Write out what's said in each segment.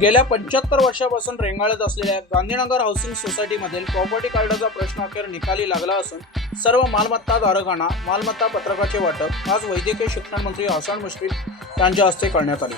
गेल्या 75 वर्षापासून रेंगाळत असलेल्या गांधीनगर हाऊसिंग सोसायटीमधील प्रॉपर्टी कार्डाचा प्रश्न अखेर निकाली लागला असून सर्व मालमत्ता धारकांना मालमत्ता पत्रकाचे वाटप आज वैद्यकीय शिक्षण मंत्री हसन मुश्रीफ यांच्या हस्ते करण्यात आले।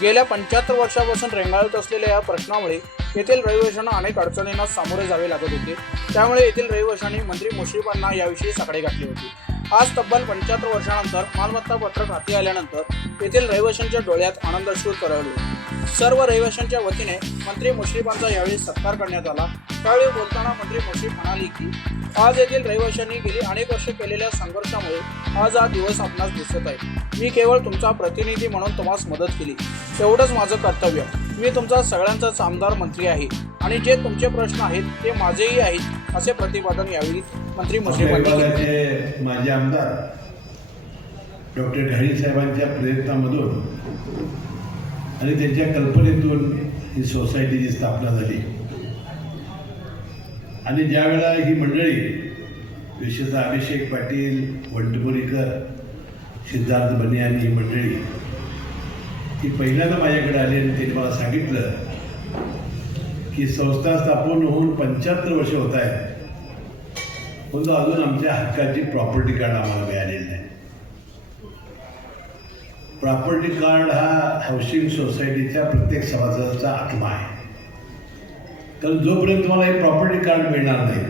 गेल्या 75 वर्षापासून रेंगाळत असलेल्या या प्रश्नामुळे येथील रहिवाशांना अनेक अडचणींना सामोरे जावे लागत होते। त्यामुळे येथील रहिवाशांनी मंत्री मुश्रीफांना याविषयी साकडे घातली होती। आज तब्बल 75 वर्षांनंतर मालमत्ता पत्रक हाती आल्यानंतर येथील रहिवाशांच्या डोळ्यात आनंदाश्रू तरळले। सर्व रहिवाशांच्या वतीने मंत्री मुश्रीफांचा यावेळी सत्कार करण्यात आला। त्यावेळी बोलताना मंत्री मुश्रीफ म्हणाले की आज येथील रहिवाशांनी गेली अनेक वर्षे केलेल्या संघर्षामुळे आज हा दिवस आपणास दिसत आहे। मी केवळ तुमचा प्रतिनिधी म्हणून तुम्हाला मदत केली, एवढंच माझं कर्तव्य। मी तुमचा सगळ्यांचाच आमदार मंत्री आहे आणि जे तुमचे प्रश्न आहेत ते माझेही आहेत, असे प्रतिपादन यावेळी मंत्री मुश्रीफांनी केले। माजी आमदार डॉक्टर ढाळी साहेबांच्या प्रयत्नामधून आणि त्यांच्या कल्पनेतून ही सोसायटीची स्थापना झाली आणि ज्यावेळेला ही मंडळी विशेषतः अभिषेक पाटील, वंटपुरीकर, सिद्धार्थ बनियान ही मंडळी ही पहिल्यांदा माझ्याकडे आली आणि त्यांनी मला सांगितलं की संस्था स्थापन होऊन 75 वर्ष होत आहेत, परंतु अजून आमच्या हक्काची प्रॉपर्टी कार्ड आम्हाला मिळालेलं नाही। प्रॉपर्टी कार्ड हा हाऊसिंग सोसायटीच्या प्रत्येक सभासदाचा आत्मा आहे, कारण जोपर्यंत तुम्हाला हे प्रॉपर्टी कार्ड मिळणार नाही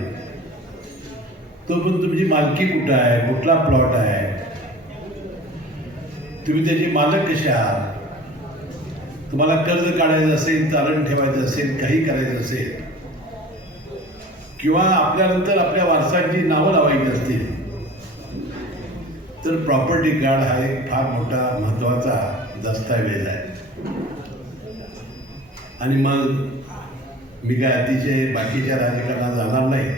तोपर्यंत तुमची मालकी कुठं आहे, कुठला प्लॉट आहे, तुम्ही त्याचे मालक कसे आहात, तुम्हाला कर्ज काढायचं असेल, तारण ठेवायचं असेल, काही करायचं असेल किंवा आपल्यानंतर आपल्या वारसांची नावं लावायची असतील तर प्रॉपर्टी कार्ड हा एक फार मोठा महत्त्वाचा दस्तऐवज आहे। आणि मग मी काय अतिशय बाकीच्या राजकारणात जाणार नाही,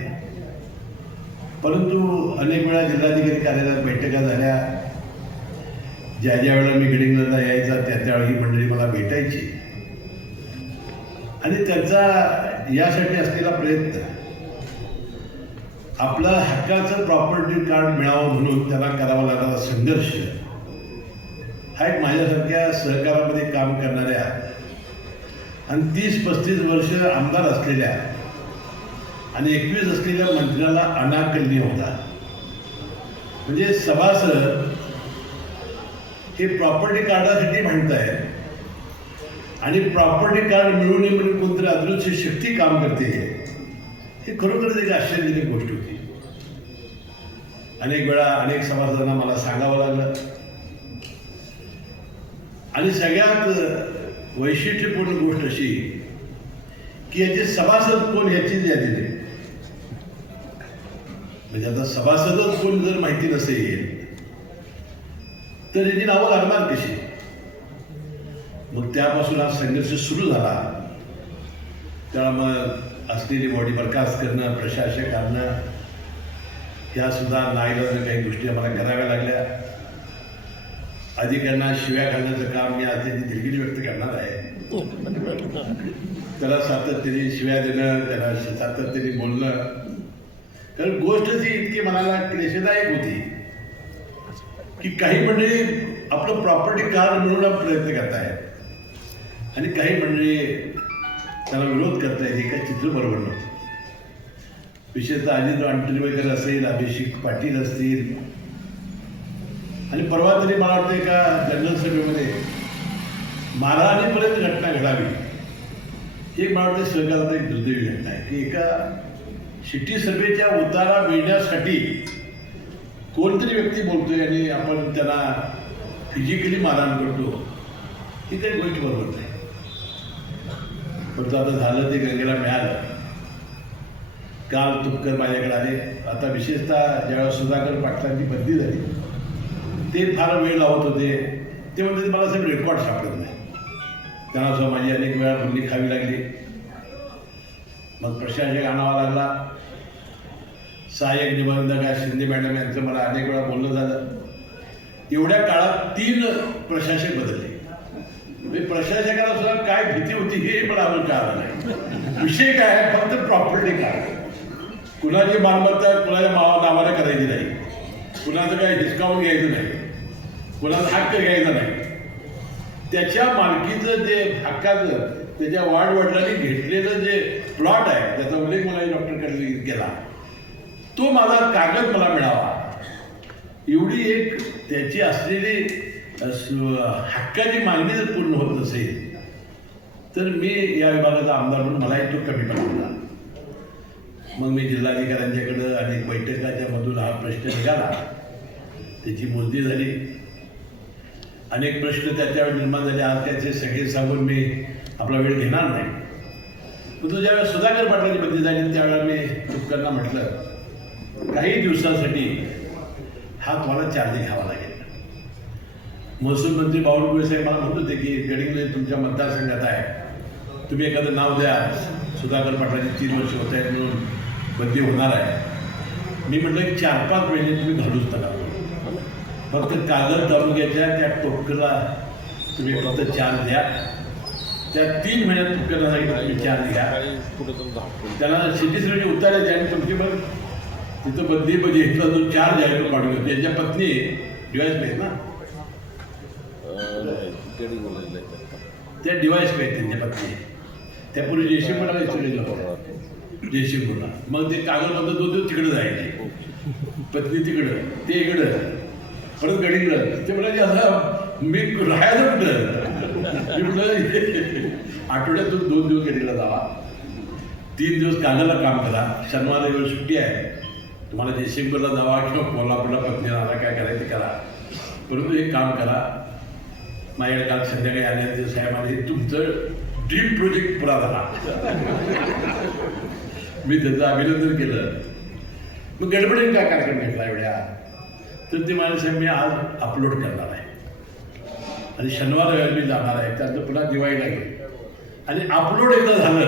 परंतु अनेक वेळा जिल्हाधिकारी कार्यालयात बैठका झाल्या, ज्या ज्या वेळेला मी गडिंग्लजला यायचा त्यावेळी ही मंडळी मला भेटायची आणि त्यांचा यासाठी असलेला प्रयत्न आपला हक्काचं प्रॉपर्टी कार्ड मिळावं म्हणून त्याला करावा लागणारा संघर्ष हा एक माझ्यासारख्या सहकारामध्ये काम करणाऱ्या आणि 30-35 वर्ष आमदार असलेल्या आणि 21 असलेल्या मंत्र्याला अनाकलनीय होता। म्हणजे सभासद हे प्रॉपर्टी कार्डासाठी म्हणतायत आणि प्रॉपर्टी कार्ड मिळू नये म्हणून कोणतरी अदृश्य शक्ती काम करते, हे खरोखरच एक आश्चर्यजनक गोष्ट होती। अनेक वेळा अनेक सभासदांना मला सांगावं लागलं आणि सगळ्यात वैशिष्ट्यपूर्ण गोष्ट अशी की याचे सभासद कोण याची यादी नाही। म्हणजे आता सभासदच कोण जर माहिती नसेल तर याची नावं लागणार कशी? मग त्यापासून हा संघर्ष सुरू झाला। त्याला मग असलेली बॉडी बरखास्त करणं, प्रशासक आणणं, ह्या सुद्धा नाईलाजाने काही गोष्टी आम्हाला कराव्या लागल्या। अधिकाऱ्यांना शिव्या घालण्याचं काम मी आज त्याची दिलगिरी व्यक्त करणार आहे। त्याला सातत्याने शिव्या देणं, त्याला सातत्याने बोलणं, कारण गोष्ट ती इतकी मनाला क्लेशदायक होती की काही मंडळी आपलं प्रॉपर्टी कार्ड मिळवण्याचा प्रयत्न करत आहेत आणि काही मंडळी त्याला विरोध करतायत। हे काही चित्र बरोबर नव्हतं। विशेषतः अजित वाटणवेकर असेल, अभिषेक पाटील असतील आणि परवा तरी मला वाटतं एका जनरल सभेमध्ये मारहाणीपर्यंत घटना घडावी, एक मला वाटतं सहकारात एक दुर्दैवी घटना आहे की एका सिटी सभेच्या उतारा मिळण्यासाठी कोणतरी व्यक्ती बोलतोय आणि आपण त्यांना फिजिकली मारहाण करतो, ही काही गोष्ट बरोबर नाही। परंतु आता झालं ते गंगेला मिळालं। काल तुपकर माझ्याकडे आले। आता विशेषतः ज्यावेळेस सुधाकर पाटलांची बदली झाली ते फार वेळ लावत होते, ते म्हणते मला सगळं रेकॉर्ड सापडत नाही। त्यांना सुद्धा माझी अनेक वेळा बोलणी खावी लागली। मग प्रशासक आणावा लागला। सहाय्यक निबंधक शिंदे मॅडम यांचं मला अनेक वेळा बोलणं झालं। एवढ्या काळात 3 प्रशासक बदलले। प्रशासकाला सुद्धा काय भीती होती हे मला अजून कळालं नाही। विषय काय आहे, फक्त प्रॉपर्टी कार्ड, कुणाची मालमत्ता कुणाच्या नावाला करायची नाही, कुणाचं काही डिस्काउंट घ्यायचं नाही, कुणाचा हक्क घ्यायचा नाही। त्याच्या मालकीचं जे हक्काचं त्याच्या वाडवडिलांनी घेतलेलं जे प्लॉट आहे त्याचा उल्लेख मला डॉक्टरकडे केला, तो माझा कागद मला मिळावा, एवढी एक त्याची असलेली हक्काची मागणी जर पूर्ण होत नसेल तर मी या विभागाचा आमदार म्हणून मलाही तो कमी पडला. मग मी जिल्हाधिकाऱ्यांच्याकडं अनेक बैठकाच्या मधून हा प्रश्न निघाला, त्याची मोजणी झाली, अनेक प्रश्न त्याच्यावर निर्माण झाले. आज त्याचे सगळे सांगून मी आपला वेळ घेणार नाही. परंतु ज्यावेळेस सुधाकर पाटलांची बदली झाली त्यावेळेला मी तुपकरांना म्हटलं काही दिवसांसाठी हा तुम्हाला चार्ज घ्यावा लागेल. महसूल मंत्री बावनकुळे साहेब मला म्हणत होते की गडिंग्लज तुमच्या मतदारसंघात आहे, तुम्ही एखादं नाव द्या, सुधाकर पाटलांची 3 वर्ष होत आहेत म्हणून बदली होणार आहे. मी म्हटलं की 4-5 महिने तुम्ही घालूच नका, फक्त कागद तालुक्याच्या त्या टोपकरला तुम्ही फक्त चार्ज द्या. त्या 3 महिन्यात टोपकरला सांगितलं तुम्ही चार्ज घ्या, त्याला सिटी सगळी उतारायची आणि तुमची मग तिथं बदली म्हणजे इथला जो चार्ज आहे तो काढून घेतो. त्यांच्या पत्नी डिवाइस पाहिजे ना, त्या डिवाइस पाहिजे त्यांच्या पत्नी, त्यापूर्वी जयसिंगपूरला जयसिंगपूरला मग ते कागदपत्र 2 दिवस तिकडे जायचे, पत्नी तिकडं ते इकडं परत गडिंगलज. ते म्हणाले असं मी राहायचं कुठं, मी म्हटलं आठवड्यातून 2 दिवस गडिंगला जावा, 3 दिवस कागदाला काम करा, शनिवार रविवार सुट्टी आहे, तुम्हाला जयसिंगपूरला जावा किंवा कोल्हापूरला पत्नीला आला काय करायचं करा, परंतु एक काम करा. माझ्याकडे काल संध्याकाळी आल्यानंतर साहेब आले, तुमचं ड्रीम प्रोजेक्ट पुरा झाला. मी त्याचं अभिनंदन केलं. मग गडबडीने काय कार्यक्रम घेतला एवढ्या, तर ते माझे साहेब मी आज अपलोड करणार आहे आणि शनिवार रविवार मी जाणार आहे, त्यानंतर पुन्हा दिवाळीला गेली आणि अपलोड एकदा झालं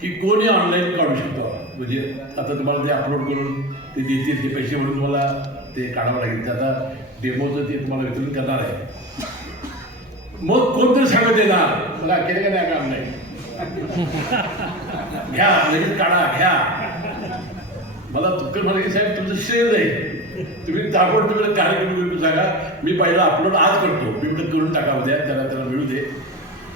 की कोणी ऑनलाईन काढू शकतो. म्हणजे आता तुम्हाला ते अपलोड करून ते देतील, ते पैसे म्हणून तुम्हाला ते काढावं लागेल, त्याचा डेमोचं ते तुम्हाला वितरण करणार आहे. मग कोणतरी सांगत येणार मला केलं का नाही काम नाही, घ्या लगेच काढा घ्या. मला तुमचं म्हणाले की साहेब तुमचं श्रेय जाईल, तुम्ही ताबडतोब कार्यक्रम सांगा, मी पहिला अपलोड आज करतो, मी म्हटलं करून टाका उद्या, त्याला मिळू दे.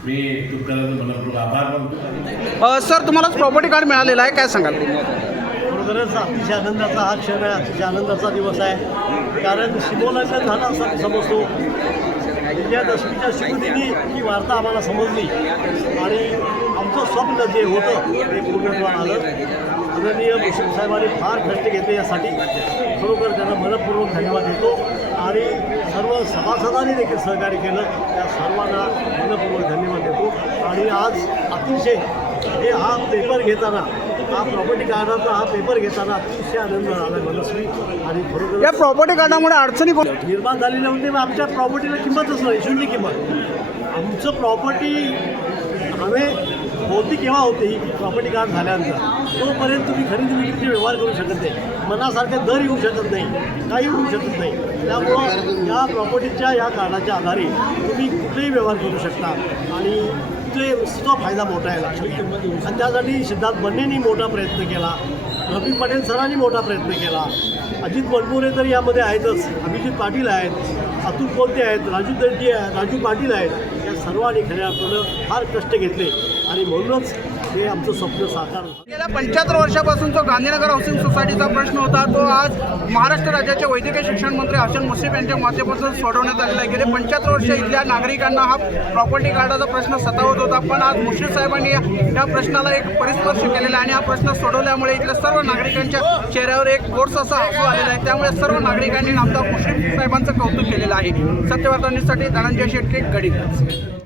मी तुमच्याकडे मनपूर्वक आभार मानतो. सर तुम्हाला प्रॉपर्टी कार्ड मिळालेलं आहे, काय सांगाल? खरोखरच अतिशय आनंदाचा हा क्षण आहे, अतिशय आनंदाचा दिवस आहे. कारण सिमोलंकन झालं असं मी समजतो. विजयादशमीच्या शुभदिनी ही वार्ता आम्हाला समजली आणि आमचं स्वप्न जे होतं ते पूर्णत्वास आलं. आदरणीय मुश्रीफ साहेबांनी फार कष्ट घेतले यासाठी, खरोखर त्यांना मनपूर्वक धन्यवाद देतो आणि सर्व सभासदांनी देखील सहकार्य केलं, त्या सर्वांना मनपूर्वक धन्यवाद देतो. आणि आज अतिशय हा पेपर घेताना, हा प्रॉपर्टी कार्डाचा हा पेपर घेताना अतिशय आनंद झाला मनस्वी. आणि खरोखर या प्रॉपर्टी कार्डामुळे अडचणी निर्माण झालेल्या होते, मग आमच्या प्रॉपर्टीला किंमतच नाही, शून्य किंमत. आमचं प्रॉपर्टी आम्ही होती केव्हा होते ही प्रॉपर्टी कार्ड झाल्यानंतर, तोपर्यंत तुम्ही खरेदी विक्रीचे व्यवहार करू शकत नाही, मनासारखे दर येऊ शकत नाही, काही होऊ शकत नाही. त्यामुळं या प्रॉपर्टीच्या या कार्डाच्या आधारे तुम्ही कुठलेही व्यवहार करू शकता आणि तो फायदा मोठा आहे लक्षात. आणि त्यासाठी सिद्धार्थ बन्नेंनी मोठा प्रयत्न केला, रफी पटेल सरांनी मोठा प्रयत्न केला, अजित बनपुरे तर यामध्ये आहेतच, अभिजित पाटील आहेत, अतुल कोलते आहेत, राजू दर्जी आहे, राजू पाटील आहेत. या सर्वांनी खऱ्या अर्थानं फार कष्ट घेतले आणि म्हणूनच हे आमचं स्वप्न साकार झालं. गेल्या 75 वर्षापासून जो गांधीनगर हाऊसिंग सोसायटीचा प्रश्न होता तो आज महाराष्ट्र राज्याचे वैद्यकीय शिक्षण मंत्री हसन मुश्रीफ यांच्या माध्यमातून सोडवण्यात आलेला आहे. गेले 75 वर्ष इथल्या नागरिकांना हा प्रॉपर्टी कार्डाचा प्रश्न सतावत होता, पण आज मुश्रीफ साहेबांनी या प्रश्नाला एक परिस्पर्श केलेला आहे आणि हा प्रश्न सोडवल्यामुळे इथल्या सर्व नागरिकांच्या चेहऱ्यावर एक कोर्स असा हसू आलेला आहे. त्यामुळे सर्व नागरिकांनी आमदार मुश्रीफ साहेबांचं कौतुक केलेलं आहे. सत्यवार्ता न्यूजसाठी धनंजय शेटके, गडिंग्लज.